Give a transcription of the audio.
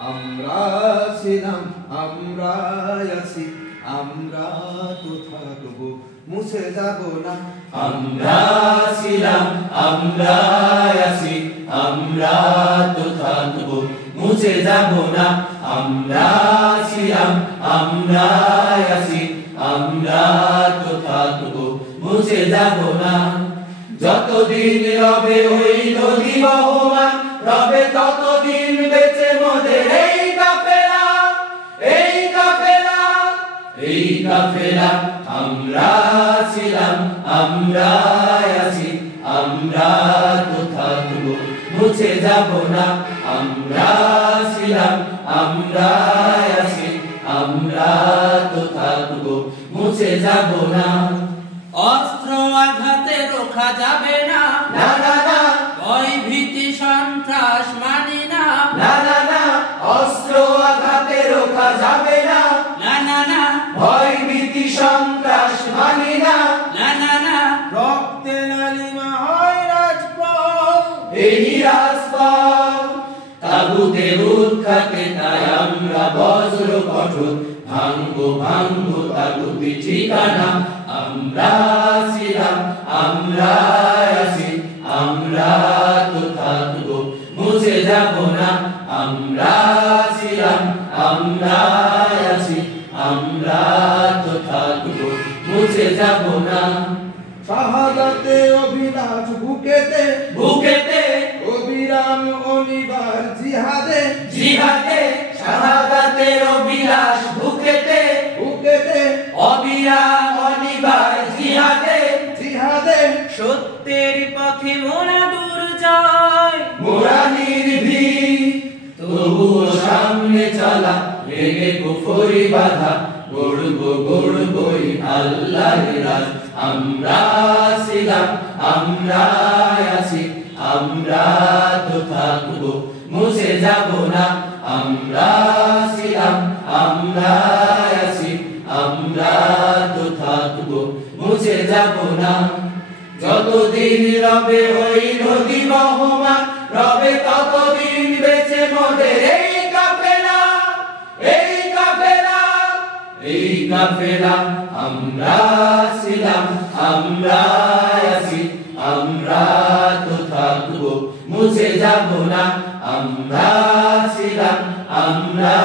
আমরা ছিলাম আমরা আছি আমরা তো থাকবো মুছে যাব না আমরা ছিলাম আমরা আছি আমরা তো থাকবো মুছে যাব না আমরা ছিলাম আমরা আছি আমরা তো থাকবো মুছে যাব না যতদিন রবে ওই নদী বহমান রবে ততদিন বেঁচে মোদের এই কাফেলা এই কাফেলা এই কাফেলা আমরা ছিলাম আমরা আছি আমরা তো থাকবো মুছে যাব না আমরা ছিলাম আমরা আছি আমরা তো থাকবো মুছে যাব না অস্ত্র আঘাতে রোখা যাবে না না না না ভয় ভীতি সন্ত্রাস মানি না না না না অস্ত্র আঘাতে রোখা যাবে না না না না ভয় ভীতি সন্ত্রাস মানি না না না না রক্তে লালিমা হয় রাজপথ এই রাজপথ তাগুতে উৎখাতে তাই আমরা বজ্র কঠোর ভাঙবো ভাঙবো তাগুতি ঠিকানা আমরা ছিলাম আমরা আছি আমরা তো থাকবো মুছে যাব না আমরা ছিলাম আমরা আছি আমরা তো থাকবো মুছে যাব না শাহাদাতে অভিলাষ বুকেতে বুকেতে অবিরাম অনিবার জিহাদে জিহাদে শাহাদাতের অভিলাষ বুকেতে বুকেতে অবিরাম অনিবার জিহাদে জিহাদে সত্যের পথে মোরা দূর যায় মোরা নির্ভীক তবুও সামনে চলা রেগে কুফরি বাধা গড়বই আল্লাহর রাজ আমরা ছিলাম আমরা আছি আমরা তো থাকবো মুছে যাব না আমরা ছিলাম আমরা আছি আমরা তো থাকবো মুছে যাব না যতদিন রবে ওই নদী বহমান রবে ততদিন বেঁচে মোদের এই কাফেলা এই কাফেলা এই কাফেলা আমরা ছিলাম আমরা আছি আমরা তো থাকবো মুছে যাব না আমরা ছিলাম আমরা